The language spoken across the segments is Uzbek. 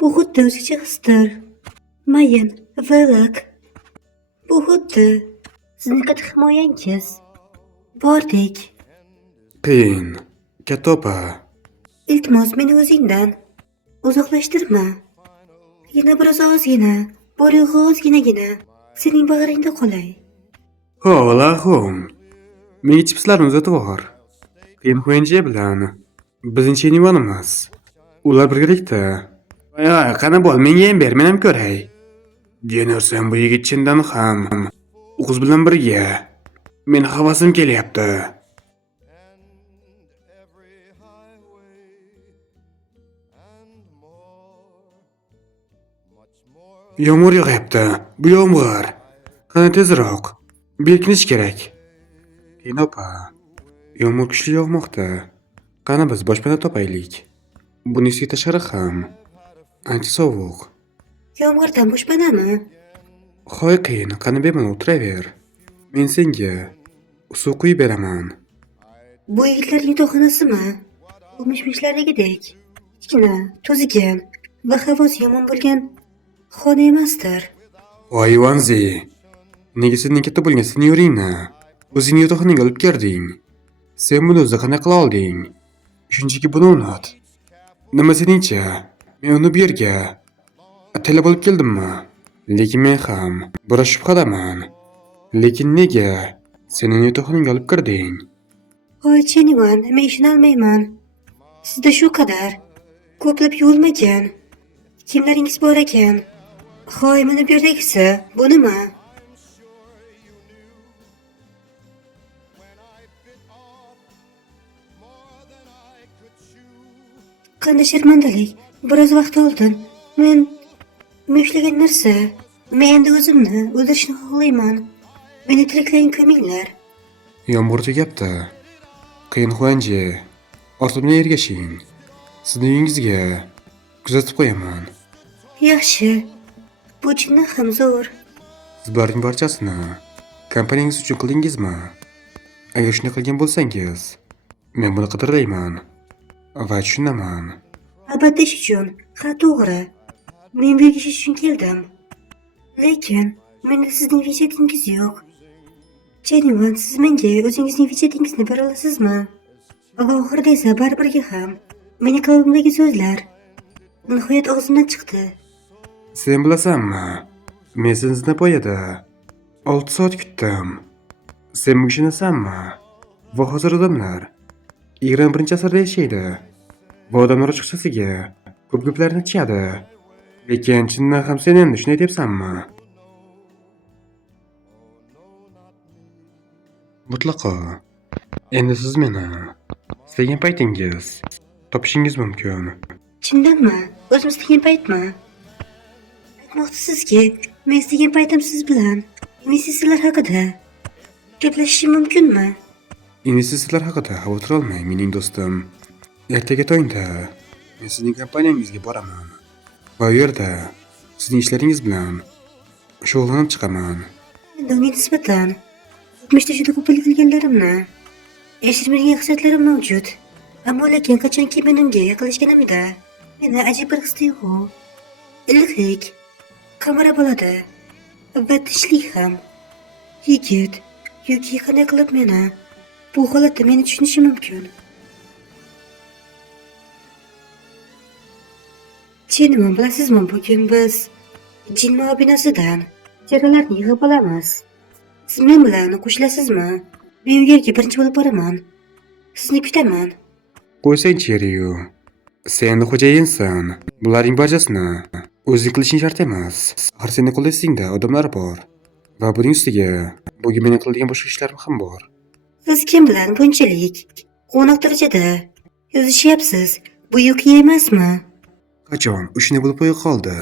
Bu xuddi o'zicha hisdir. Mayin va iliq. Bu xuddi sizning qattiq himoyangiz. Bordek. Qiyin. Katta opa. Iltimos meni o'zingdan uzoqlashtirma. Yana biroz ozgina, bor yo'g'i ozginagina sening bag'ringda qolay. Ho'lahum. Menga chipslarni uzatib yubor. Qiyin Xuanjie bilan bizning Chenivonimiz. Ular birgalikda. Voy, qani bo'l, menga ham ber, men ham ko'ray. Deyorsan bu yigit chindan ham u qiz bilan birga. Men havasim kelyapti. Yomg'ir yog'yapti. Bu yomg'ir. Qani tezroq. Berkinish kerak. Qiyin opa. Yomg'ir kuchli yog'moqda. Qani biz boshpana topaylik. Bunisi tashqari ham ancha sovuq. Yomg'irdan boshpanami? Hoy qiyin, qani bemalol o'tiraver. Men senga suv quyib beraman. Bu yigitlarning yotoqxonasimi? Bu mishmishlardagidek kichkina, to'zigan va havosi yomon bo'lgan xona emasdir. Voy Vanzi, nega sening katta bo'lgan senyoringni o'zingni yotoqxonaga olib kirding? Sen buni o'zi qanday qila olding? Shunchaki buni unut. Nima seningcha? Men uni bu yerga atalab olib keldimmi? Lekin men ham biroz shubhadaman. Lekin nega sen uni yotoqxonaga olib kirding? Hoy Chenivon, men ishonolmayman. Sizda shu qadar ko'plab yuvilmagan kiyimlaringiz bor ekan. Hoy, mana bu yerdagisi, bu nima? Qanday sharmandalik. Biroz vaqt oldin men ushlagan narsa. Men endi o'zimni o'ldirishni xohlayman. Meni tiriklayin ko'minglar. Yomg'ir tugabdi. Qiyin Xuanjie, ortimdan ergashing. Sizni uyingizga kuzatib qo'yaman. Yaxshi. Bu chindan ham zo'r. Siz bularning barchasini kompaniyangiz uchun qildingizmi? Agar shunday qilgan bo'lsangiz, men buni qadrlayman va tushunaman. Albatta ish uchun. Ha, to'g'ri. Men bu yerga ishlash uchun keldim. Lekin menda sizning vizatingiz yo'q. Chenivon, siz menga o'zingizning vizatingizni bera olasizmi? Va oxirida esa baribirga ham mening qalbimdagi so'zlar nihoyat og'zimdan chiqdi. Sen bilasanmi? Men seni Zinapoyada 6 soat kutdim. Sen bunga ishonasanmi? Va hozir odamlar 21-asrda yashaydi. Va odamlar ochiqchasiga ko'p-ko'plarni ichadi. Lekin chindan ham sen endi shunday debsanmi? Mutlaqo. Endi siz meni istagan paytingiz topishingiz mumkin. Chindanmi? O'zim istagan paytmi? Aytmoqchisizki, men istagan paytim siz bilan investitsiyalar haqida gaplashishim mumkinmi? Investitsiyalar haqida xavotir olmang, mening do'stim. Ertaga tongda men sizning kompaniyangizga boraman. Va u yerda sizning ishlaringiz bilan shug'ullanib chiqaman. Endi unga nisbatan o'tmishda juda ko'p qilganlarimni yashirmagan xislatlarim mavjud. Ammo lekin qachonki men unga yaqinlashganimda meni ajib bir his-tuyg'u, iliqlik qamrab oladi va tinchlik ham. Yigit yoki qanday qilib meni bu holatda meni tushunishi mumkin? Chenivon, bilasizmi, bugun biz Jinmo binosidan ijaralarni yig'ib olamiz. Siz men bilan qo'shilasizmi? Men u yerga birinchi bo'lib boraman. Sizni kutaman. Qo'ysang Cheriyu. Sen xo'jayinsan. Bularning barchasini o'zing qilishing shart emas. Har seni qo'llaysingda odamlar bor. Va buning ustiga bugun mening qiladigan boshqa ishlarim ham bor. Siz kim bilan bunchalik quvnoq darajada yozishyapsiz? Bu yo'q emasmi? Qachon shunday bo'lib qo'ya qoldi?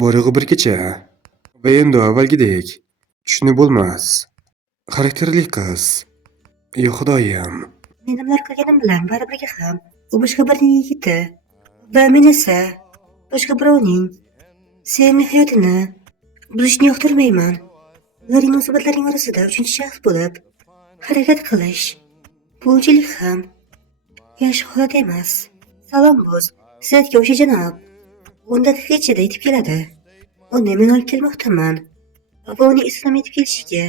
Borig'i bir kecha. Va endi avvalgidek tushunib bo'lmas. Xarakterli qiz. Ey xudoyim. Men nimalar qilganim bilan baribirga ham u boshqa birning yigiti va men esa boshqa birovning sevimli hayotini buzishni yoqtirmayman. Ularning munosabatlarining orasida uchinchi shaxs bo'lib harakat qilish bunchalik ham yaxshi holat emas. Salom bo'z, sizga o'sha janob. 10 daqiqa ichida yetib keladi. Uni men olib kelmoqdaman. Va uning Islom yetib kelishiga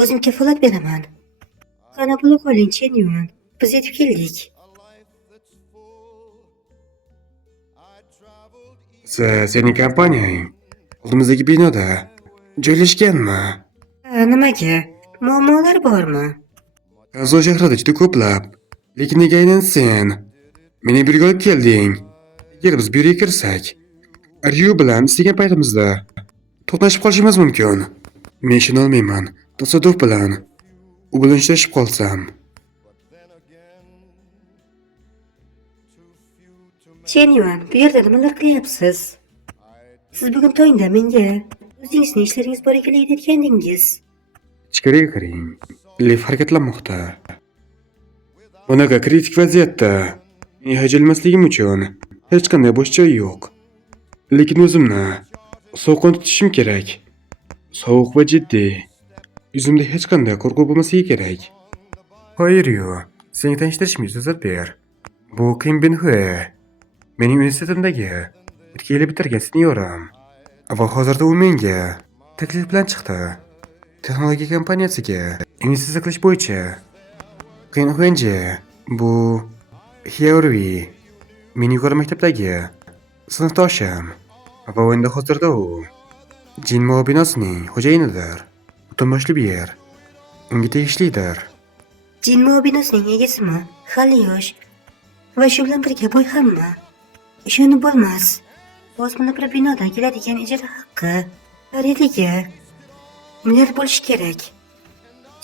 o'zim kafolat beraman. Qani bo'la qoling, Chenyuan. Biz yetib keldik. Sening kompaniyang oldimizdagi binoda joylashganmi? Nimaga? Muammolar bormi? Kanzo shahrida juda ko'plab. Lekin nega aynan sen meni birga olib kelding? Agar biz bu yerga kirsak, Ryu bilan istagan paytimizda to'qnashib qolishimiz mumkin. Men ishonolmayman. Tasodif bilan u bilan uchrashib qolsam. Chenyuan, bu yerda nimalar qilyapsiz? Siz bugun tongda menga o'zingizning ishlaringiz bor ekanligini aytgandingiz. Ichkariga kiring. Lift harakatlanmoqda. Bunaqa kritik vaziyatda men hajalmasligim uchun hech qanday bo'sh joy yo'q. Lekin o'zimni sovuqni tutishim kerak. Sovuq va jiddiy. Yuzimda hech qanday qo'rquv bo'lmasligi kerak. Hoy Ryu, seni tanishtirishimga ijozat ber. Bu Kim Bin-hue. Mening universitetimdagi 2 yil bitirgan seniorim. Va hozirda u menga taklif bilan chiqdi. Texnologiya kompaniyasiga investitsiya qilish bo'yicha. Qinxuenji, bu Hyori, mening yuqori maktabdagi sinfdoshim. Va endi hozirda u Jinmo binosining xo'jayinidir. Butun boshli bir yer. Unga tegishlidir. Jinmo binosining egasimi? Hali yosh. Va shu bilan birga boy hamma. Ishonib bo'lmas. Bosmani bir binodan keladigan ijara haqqi xaridligi milliard bo'lishi kerak.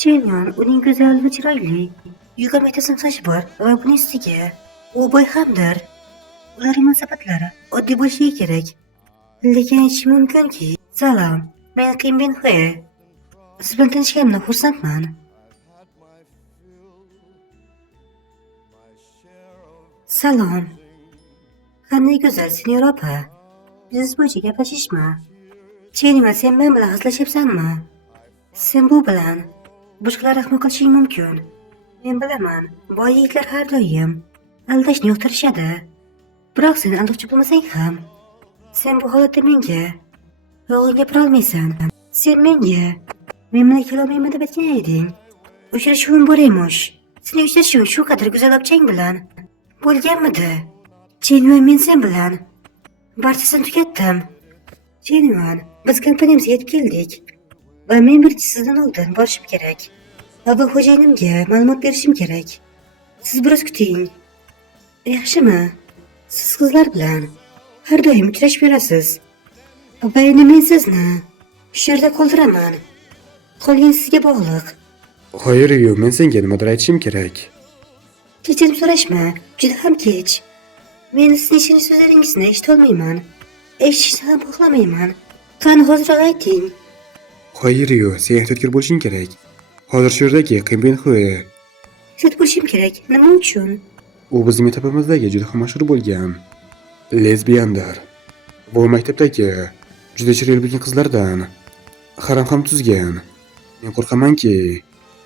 Chenyuan uning go'zal va chiroyli 20 metrsin sochi bor va buning ustiga u boy hamdir. Ularning munosabatlari oddiy bo'lishi kerak. Lekin aytishim mumkinki, salom, men Kim Bin-hue. Siz bilan tanishganimdan xursandman. Salom. Qanday go'zal, senyor opa. Biz bo'yicha gaplashishmi? Chenyuan, sen men bilan hazillashyapsanmi? Sen bu bilan boshqalar rahmi qilishing mumkin. Men bilaman, boy yigitlar har doim aldashni yoqtirishadi. Biroq sen aldoqchi bo'lmasang ham, sen bu holatda menga yolg'on gapira olmaysan. Sen menga men bilan kelolmayman deb aytgan eding. Uchrashuvim bor emish. Sening uchrashuving shu qadar go'zal opchang bilan bo'lganmidi? Chenyuan, men sen bilan barchasini tugatdim. Chenyuan, biz kompaniyamizga yetib keldik. Va men birinchi sizdan oldin borishim kerak. Va bu xo'jayinimga ma'lumot berishim kerak. Siz biroz kuting. Yaxshimi? Siz qizlar bilan har doim uchrashib yurasiz. Va endi men sizni shu yerda qoldiraman. Qolgan sizga bog'liq. Hoy Ryu, men senga nimadir aytishim kerak. Kechirim so'rashma, juda ham kech. Men sizning shirin so'zlaringizni eshitolmayman. Eshitishni ham xohlamayman. Qani hozirroq ayting. Hoy Ryu, sen ehtiyotgor bo'lishing kerak. Hozir shu yerdagi Kim Bin-hue. Ehtiyot bo'lishim kerak. Nima uchun? U bizning maktabimizdagi juda ham mashhur bo'lgan lesbiyandir. Bu maktabdagi juda chiroyli bo'lgan qizlardan harom ham tuzgan. Men qo'rqamanki,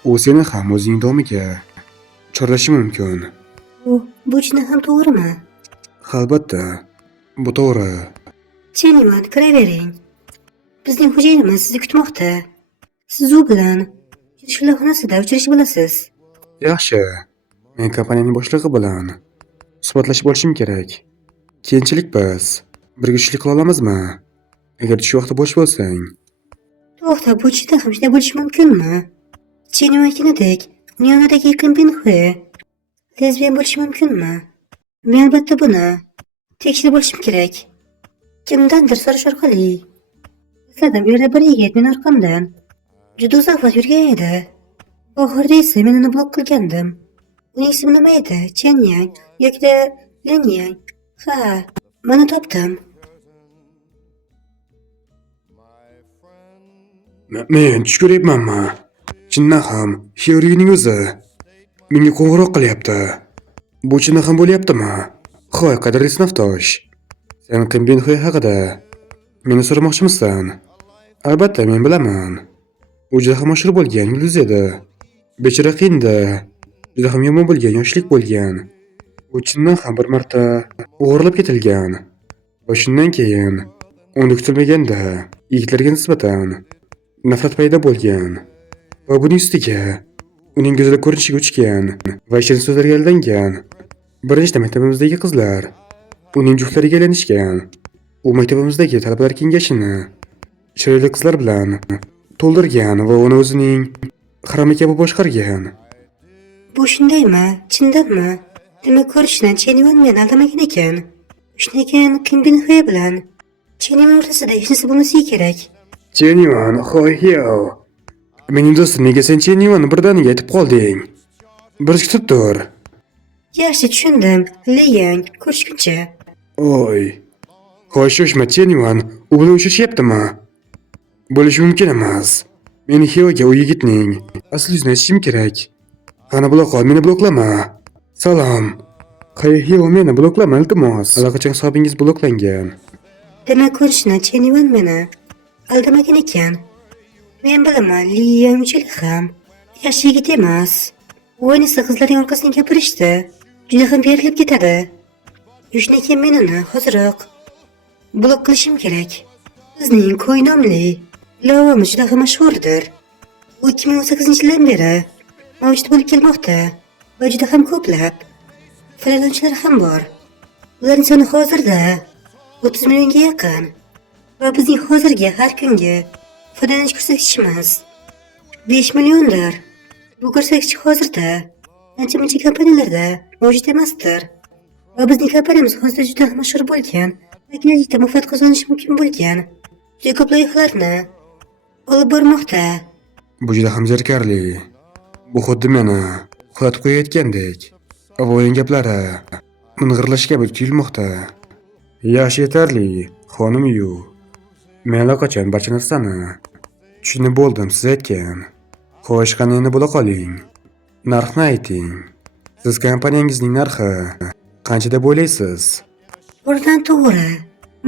u seni ham o'zining domiga chorlashi mumkin. Bu chindan ham to'g'rimi? Albatta, bu to'g'ri. Chenyuan, kiravering. Bizning xo'jayinimiz sizni kutmoqda. Siz u bilan shu xonasida uchrashib olasiz. Yaxshi. Men kompaniyaning boshlig'i bilan suhbatlashib olishim kerak. Keyinchalik biz birga tushlik qila olamizmi? Agar shu vaqtda bo'sh bo'lsang. To'xta, bu chindan ham shunday bo'lishi mumkinmi? Chenyuan aytganidek, uning yonidagi Kim Bin-hue lesbiyan bo'lishi mumkinmi? Men albatta buni tekshirib olishim kerak. Kimdandir so'rash orqali. Esladim, bu yerda bir yigit meni orqamdan juda uzoq vaqt yurgan edi. Oxirida esa men uni blok qilgandim. Uning ismi nima edi? Chenyang yoki Lenyang? Ha, mana topdim. Men tush ko'ryapmanmi? Chindan ham Hyorining o'zi menga qo'ng'iroq qilyapti. Bu chindan ham bo'lyaptimi? Xo'y, qadrli sinfdosh. Sen Kim Bin-hue haqida meni so'ramoqchimisan? Albatta, men bilaman. U juda ham mashhur bo'lgan yulduz edi. Bechora qiyinda juda ham yomon bo'lgan yoshlik bo'lgan. U chindan ham bir marta o'g'irlab ketilgan Va shundan keyin unda kutilmaganda yigitlarga nisbatan nafrat paydo bo'lgan va buning ustiga uning go'zal ko'rinishiga uchgan va shirin so'zlarga aldangan bir nechta maktabimizdagi qizlar uning juftlariga aylanishgan. U maktabimizdagi talabalar kengashini chiroyli qizlar bilan to'ldirgan va uni o'zining harami kabi boshqargan. Bu shundaymi? Chindanmi? Demak, ko'rishdan Chenivan meni aldamagan ekan. Shunday ekan, Kim Binhoy bilan Chenivan o'rtasida hech narsa bo'lmasligi kerak. Chenivan, hoyo. Mening do'stim, nega sen Chenivani birdaniga aytib qolding? Bir kutib tur. Yaxshi, tushundim. Leyan, ko'rishguncha. Oy. Shoshma, Chenivan, u bilan uchrashyaptimi? Bo'lishi mumkin emas. Meni Hyoga u yigitning asl yuzini aytishim kerak. Qani bloqot, meni bloklama. Salom. Hyo, meni bloklama, iltimos. Allaqachon hisobingiz bloklangan. Demak, ko'rishdan Chenivan meni aldamagan ekan. Men bilaman, Leyan unchalik ham yaxshi yigit emas. U ayniqsa qizlarning orqasidan gapirishdi. Juda ham berilib ketadi. Shundan keyin men uni hozirroq blok qilishim kerak. Bizning Ko'y nomli lavamiz juda ham mashhurdir. U 2018-yildan beri mavjud bo'lib kelmoqda va juda ham ko'plab foydalanuvchilar ham bor. Ularning soni hozirda 30 millionga yaqin va bizning hozirgi har kungi foydalanish ko'rsatkichimiz 5 milliondir. Bu ko'rsatkich hozirda ancha-muncha kompaniyalarda mavjud emasdir. Va bizning kompaniyamiz hozirda juda mashhur bo'lgan va kelajakda muvaffaqiyat qozonishi mumkin bo'lgan juda ko'p loyihalarni olib bormoqda. Bu juda ham zerikarli. Bu xuddi meni uxlatib qo'yayotgandek. Va uning gaplari ming'irlash kabi tuyulmoqda. Yaxshi, yetarli, xonim-yu. Men allaqachon barcha narsani tushunib bo'ldim, siz aytgan. Xo'sh, qani endi bo'la qoling. Narxni ayting. Siz kompaniyangizning narxi qancha deb o'ylaysiz? O'rdan to'g'ri,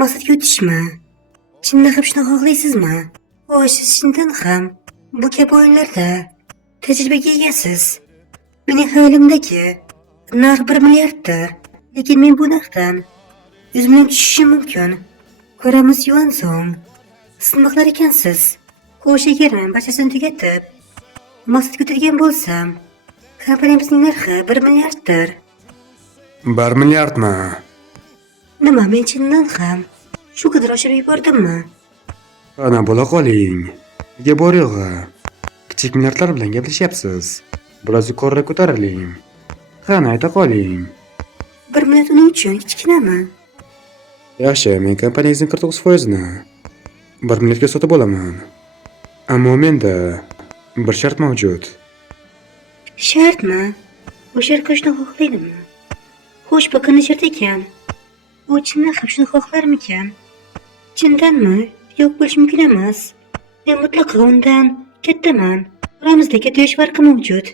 maqsadga o'tishmi? Chindan ham shuni xohlaysizmi? Xo'sh, siz chindan ham bu kabi o'yinlarda tajribaga egasiz. Mening xayolimdagi narx 1 milliarddir. Lekin men bu narxdan 100 million tushishim mumkin. Ko'ramiz yuan so'ng. Siz nima qilar ekansiz? Xo'sh, agar men barchasini tugatib maqsadga o'tadigan bo'lsam, kompaniyamizning narxi 1 milliarddir. 1 milliardmi? Nima, men chindan ham shu qadar oshirib yubordimmi? Ana bo'la qoling. Nega bor yo'g'i? Kichik milliardlar bilan gaplashyapsiz. Biroz yuqoriroq ko'tariling. Qani ayta qoling. 1 milliard uning uchun kichkinami? Yaxshi, men kompaniyangizning 49%ni 1 milliardga sotib olaman. Ammo menda bir shart mavjud. Shartmi? Bu shart qilishni xohlaydimi? Xo'sh, bu qanday shart ekan? U chindan ham shuni xohlarmikan? Chindanmi? Yo'q, bo'lishi mumkin emas. Men mutlaqo undan kattaman. Oramizda katta yosh farqi mavjud.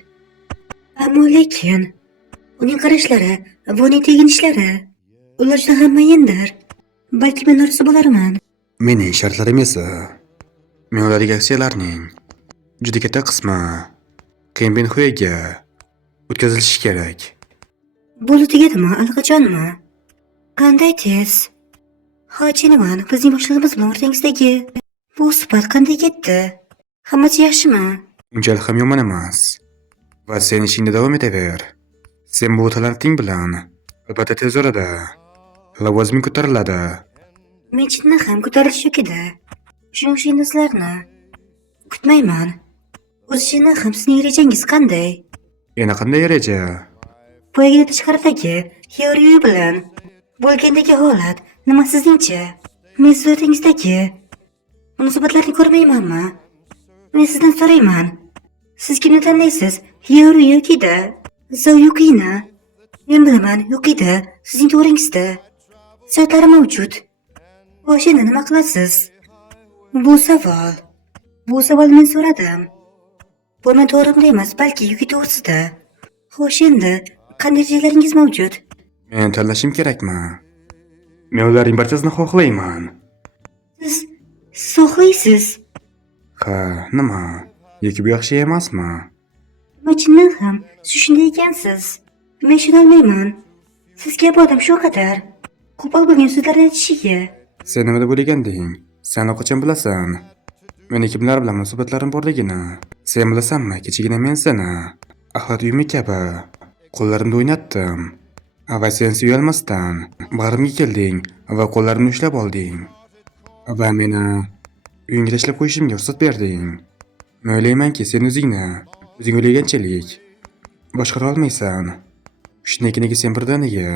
Ammo lekin uning qarashlari va uning teginishlari ular juda ham mayindir. Balki men norozi bo'larman. Mening shartlarim esa men ulardagi aksiyalarning juda katta qismi Kim Binhoyga o'tkazilishi kerak. Bo'ldi, tugadimi? Allaqachonmi? Qanday tez? Ha, Chenivan, bizning boshlig'imiz bilan o'rtangizdagi bu suhbat qanday ketdi? Hammasi yaxshimi? Unchalik ham yomon emas. Va sen ishingda davom etaver. Sen bu talenting bilan albatta tez orada lavoziming ko'tariladi. Men chindan ham ko'tarilish yo'q edi. Shuning uchun narsalarni kutmayman. O'zi chindan ham sizning rejangiz qanday? Yana qanday reja? Boyagina tashqaridagi Hyoyu bilan bo'lgandagi holat nima sizningcha? Men siz o'rtangizdagi munosabatlarni ko'rmaymanmi? Men sizdan so'rayman. Siz kimni tanlaysiz? Hyoyu yokida Zhou Yukini? Men bilaman, Yukida sizning to'g'ringizda so'zlari mavjud. Xo'sh, endi nima qilasiz? Bu savol men so'radim. Bu men to'g'rimda emas, balki Yuki to'g'risida. Xo'sh, endi qanday rejalaringiz mavjud? Men tanlashim kerakmi? Men ularning barchasini xohlayman. Siz xohlaysiz? Ha, nima? Yoki bu yaxshi emasmi? Nima chindan ham siz shunday ekansiz? Men tushunolmayman. Siz kabi odam shu qadar Qo'pol bo'lgan so'zlarni aytishiga. Sen nima deb o'ylaganding? Sen qachon bilasan? Meni kimlar bilan munosabatlarim borligini. Sen bilasanmi, kechagina men seni axlat uyumi kabi qo'llarimda o'ynatdim. Va sen suyolmasdan bag'rimga kelding va qo'llarimni ushlab olding. Va meni uyingga tashlab qo'yishimga ruxsat berding. Men o'ylaymanki, sen o'zing o'ylaganchalik boshqara olmaysan. Shunday ekan, sen birdaniga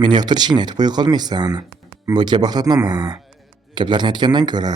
meni yoqtirishingni aytib qo'ya qolmaysan. Bu kabi axlatnoma gaplarni aytgandan ko'ra